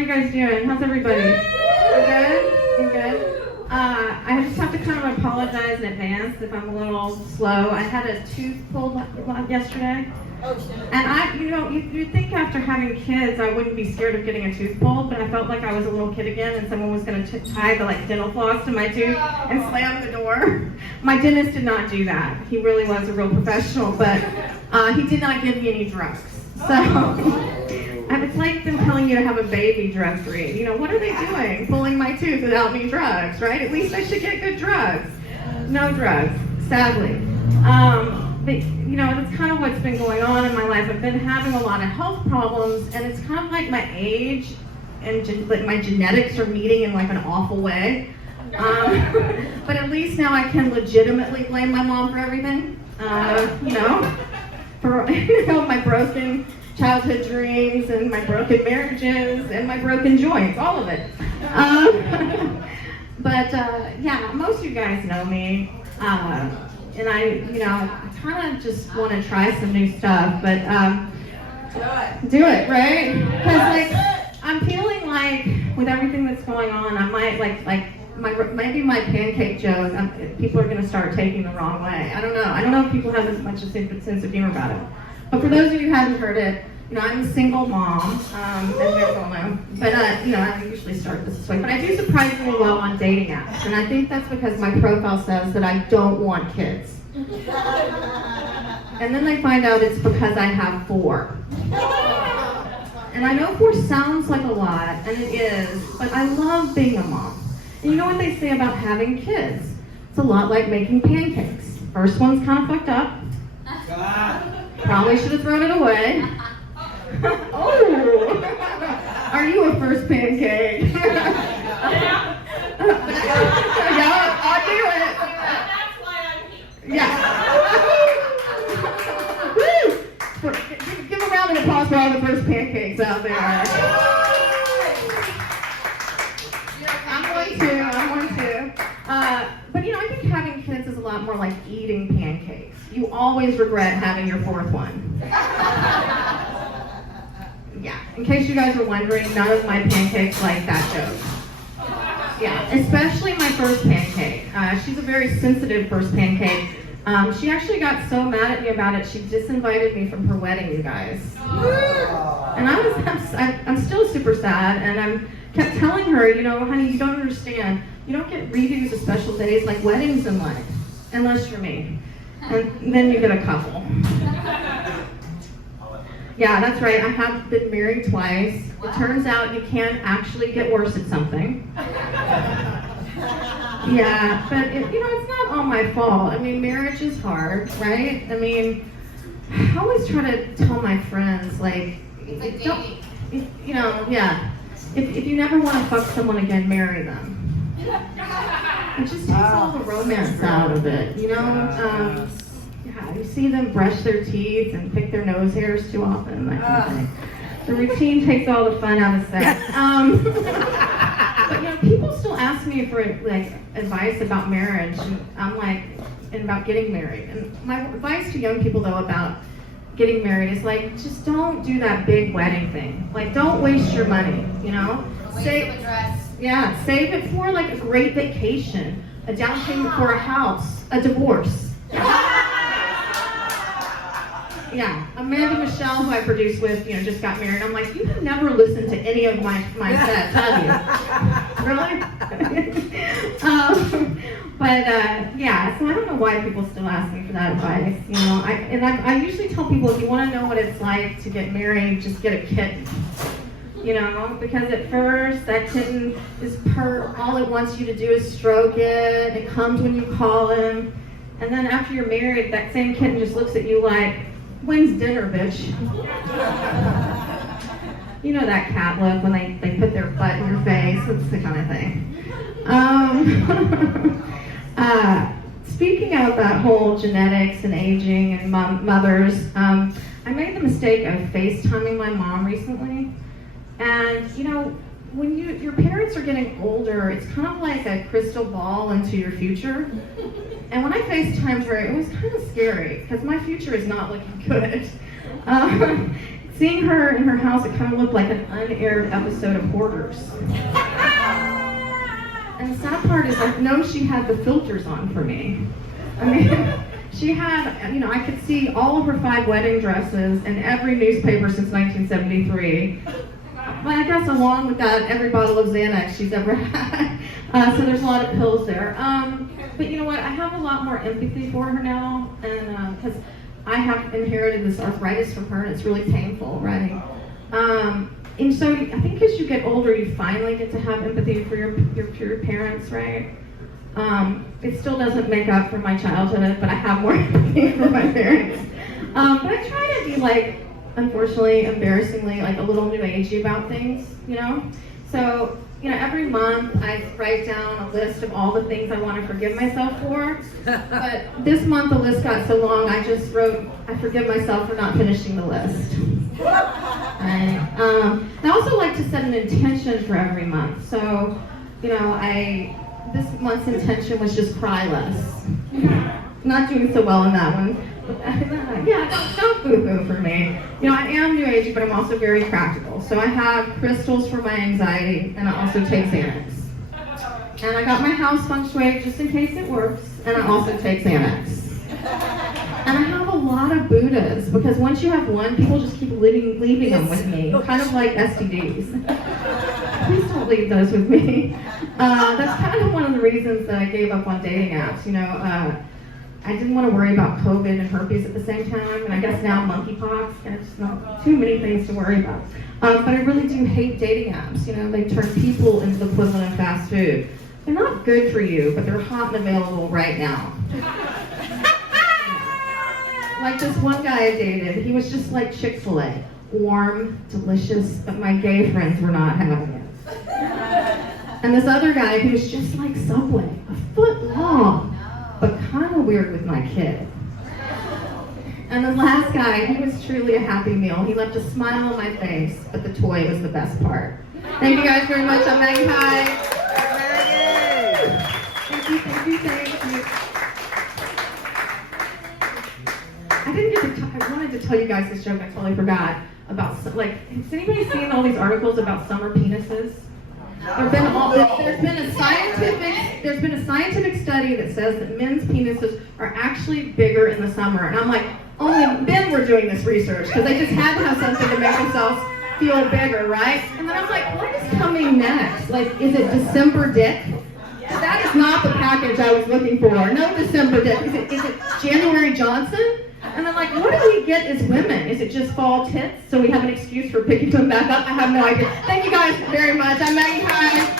are you guys doing? How's everybody? You good? You good? I just have to kind of apologize in advance if I'm a little slow. I had a tooth pulled yesterday. And you'd think after having kids I wouldn't be scared of getting a tooth pulled, but I felt like I was a little kid again and someone was going to tie the dental floss to my tooth and slam the door. My dentist did not do that. He really was a real professional, but he did not give me any drugs. So it's like them telling you to have a baby drug-free. You know, what are they doing? Pulling my tooth without any drugs, right? At least I should get good drugs. No drugs, sadly. But, you know, that's kind of what's been going on in my life. I've been having a lot of health problems, and it's kind of like my age and like my genetics are meeting in like an awful way. But at least now I can legitimately blame my mom for everything. You know, for my broken childhood dreams and my broken marriages and my broken joints, all of it. Yeah, most of you guys know me. And I kind of just want to try some new stuff, but do it, right? Because I'm feeling like with everything that's going on, I might maybe my pancake joke, people are going to start taking the wrong way. I don't know. I don't know if people have as much a sense of humor about it. But for those of you who haven't heard it, I'm a single mom, as you guys all know. But I usually start this way. But I do surprisingly well on dating apps, and I think that's because my profile says that I don't want kids. And then they find out it's because I have 4. And I know 4 sounds like a lot, and it is, but I love being a mom. And you know what they say about having kids? It's a lot like making pancakes. First one's kind of fucked up. Probably should have thrown it away. Oh, are you a first pancake? Yeah, I'll do it. That's why I'm here. Yeah. Woo! Give a round of applause for all the first pancakes out there. I'm one too. But I think having kids is a lot more like eating pancakes. You always regret having your 4th one. Yeah, in case you guys were wondering, none of my pancakes like that joke. Yeah, especially my first pancake. She's a very sensitive first pancake. She actually got so mad at me about it, she disinvited me from her wedding, you guys. And I'm still super sad, and I kept telling her, honey, you don't understand. You don't get redos of special days like weddings in life, unless you're me. And then you get a couple. Yeah, that's right. I have been married twice. It turns out you can actually get worse at something. Yeah, but it's not all my fault. I mean, marriage is hard, right? I mean, I always try to tell my friends, like don't, yeah. If you never want to fuck someone again, marry them. It just takes all the romance out of it, Yeah, you see them brush their teeth and pick their nose hairs too often, that kind of thing. The routine takes all the fun out of sex. But people still ask me for advice about marriage, and about getting married. And my advice to young people though about getting married is just don't do that big wedding thing. Don't waste your money, Save a dress. Yeah, save it for a great vacation, a down payment for a house, a divorce. Yeah, Amanda Michelle, who I produced with, just got married. I'm like, you have never listened to any of my sets, have you? Really? Yeah, so I don't know why people still ask me for that advice. I usually tell people, if you want to know what it's like to get married, just get a kitten. Because at first that kitten is purr. All it wants you to do is stroke it. It comes when you call him. And then after you're married, that same kitten just looks at you like, when's dinner, bitch? You know that cat look when they put their butt in your face. It's the kind of thing. Speaking of that whole genetics and aging and mothers, I made the mistake of FaceTiming my mom recently. And when your parents are getting older, it's kind of like a crystal ball into your future. And when I FaceTimed her, it was kind of scary because my future is not looking good. seeing her in her house, it kind of looked like an unaired episode of Hoarders. And the sad part is I know she had the filters on for me. I mean, she had, you know, I could see all of her 5 wedding dresses in every newspaper since 1973. But I guess along with that, every bottle of Xanax she's ever had. So there's a lot of pills there. But you know what? I have a lot more empathy for her now, and because I have inherited this arthritis from her, and it's really painful, right? And so I think as you get older, you finally get to have empathy for your parents, right? It still doesn't make up for my childhood, but I have more empathy for my parents. But I try to be like, unfortunately, embarrassingly, like a little new agey about things, you know? So, you know, every month I write down a list of all the things I want to forgive myself for. But this month the list got so long, I just wrote, I forgive myself for not finishing the list. Right. I also like to set an intention for every month. So, you know, this month's intention was just cry less. Not doing so well in that one. Yeah, don't boo-boo for me. You know, I am new age, but I'm also very practical. So I have crystals for my anxiety, and I also take Xanax. And I got my house feng shui just in case it works, and I also take Xanax. And I have a lot of Buddhas, because once you have one, people just keep leaving them with me, kind of like STDs. Please don't leave those with me. That's kind of one of the reasons that I gave up on dating apps. You know, I didn't want to worry about COVID and herpes at the same time, and I guess now monkeypox, and it's not too many things to worry about. But I really do hate dating apps. You know, they turn people into the equivalent of fast food. They're not good for you, but they're hot and available right now. Like this one guy I dated, he was just like Chick-fil-A. Warm, delicious, but my gay friends were not having it. And this other guy, he was just like Subway, a foot long, but kind of weird with my kid. And the last guy, he was truly a happy meal. He left a smile on my face, but the toy was the best part. Thank you guys very much. I'm Maggie Hyde. Thank you, thank you, thank you. I didn't get to I wanted to tell you guys this joke, I totally forgot, about, like, has anybody seen all these articles about summer penises? There's been a scientific study that says that men's penises are actually bigger in the summer. And I'm like, only men were doing this research because they just had to have something to make themselves feel bigger, right? And then I was like, what is coming next? Like, is it December dick? That is not the package I was looking for. No December dick. Is it January Johnson? And I'm like, what do we get as women? Is it just fall tits? So we have an excuse for picking them back up? I have no idea. Thank you guys very much. I'm Maggie Hyde.